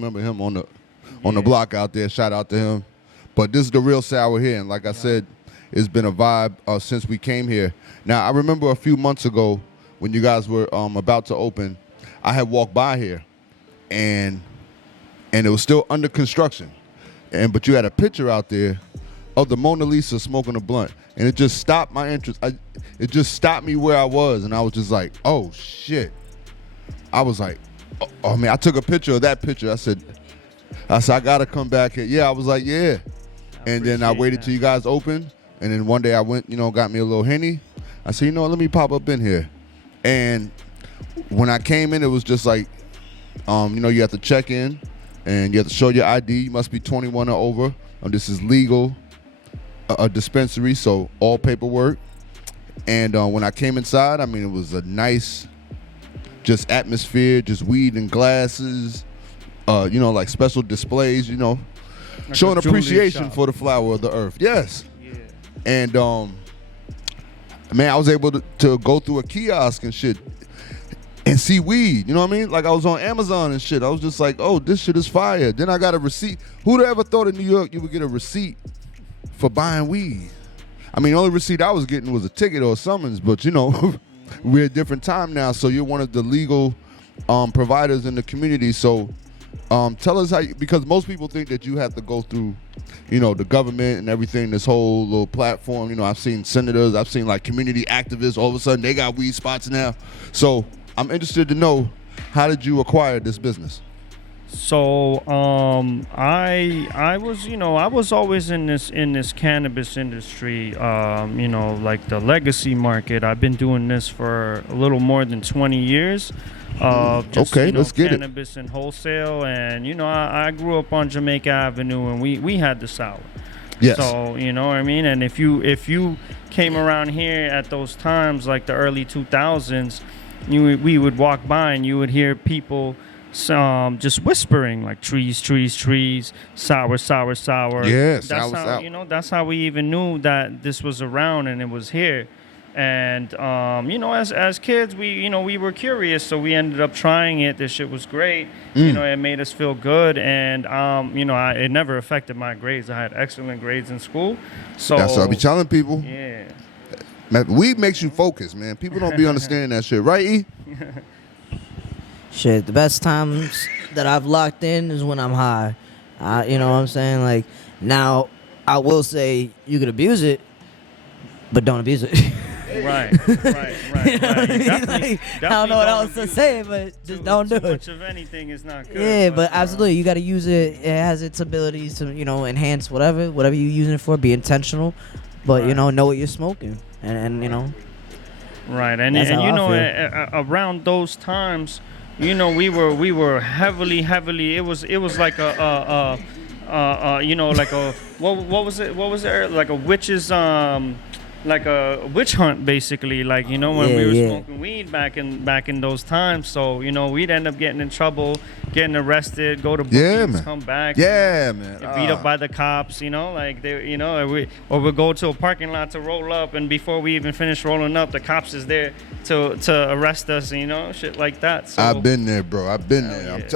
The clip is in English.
remember him on the block out there. Shout out to him. But this is the real sour here, and like I said, it's been a vibe since we came here. Now I remember a few months ago when you guys were about to open, I had walked by here, and it was still under construction, but you had a picture out there of the Mona Lisa smoking a blunt, and it just stopped my interest. It just stopped me where I was, and I was just like, oh shit. I was like, oh man, I took a picture of that picture. I said, I gotta come back here. Yeah, I was like, yeah. And then I waited till you guys opened, and then one day I went, got me a little Henny. I said, let me pop up in here. And when I came in, it was just like, you have to check in, and you have to show your ID. You must be 21 or over. This is legal, a dispensary, so all paperwork. And when I came inside, it was a nice, just atmosphere, just weed and glasses, like special displays, like showing appreciation for the flower of the earth. Yes. Yeah. And man, I was able to go through a kiosk and shit and see weed. You know what I mean? Like I was on Amazon and shit. I was just like, oh, this shit is fire. Then I got a receipt. Who'd ever thought in New York you would get a receipt for buying weed? The only receipt I was getting was a ticket or a summons, but we're at a different time now, so you're one of the legal providers in the community. So tell us how, because most people think that you have to go through, the government and everything, this whole little platform. I've seen senators, I've seen like community activists, all of a sudden they got weed spots now. So I'm interested to know, how did you acquire this business? So I was always in this cannabis industry, like the legacy market. I've been doing this for a little more than 20 years. Let's get cannabis and wholesale, and I grew up on Jamaica Avenue, and we had the sour. Yes. So what I mean. And if you came around here at those times, like the early 2000s, we would walk by and you would hear people just whispering like trees, sour. Yes, that's how we even knew that this was around and it was here. And as kids, we were curious, so we ended up trying it. This shit was great. It made us feel good, and it never affected my grades. I had excellent grades in school. So that's what I be telling people. Yeah. Man, weed makes you focus, man. People don't be understanding that shit, right, E? Shit, the best times that I've locked in is when I'm high. You know what I'm saying? Like, now, I will say you could abuse it, but don't abuse it. Right. You know what I mean? Like, I don't know what else to say, but just don't do it. Too much of anything is not good. Yeah, but absolutely, you got to use it. It has its abilities to, enhance whatever you're using it for. Be intentional, but know what you're smoking, and Right, and around those times, we were heavily. It was like a like a what was it? Like a witch's like a witch hunt, basically, like when we were smoking weed back in those times. So we'd end up getting in trouble, getting arrested, go to bookings, come back, man, beat up by the cops, like they, or we go to a parking lot to roll up, and before we even finish rolling up, the cops is there to arrest us, shit like that. So I've been there, bro. I've been there. I'm telling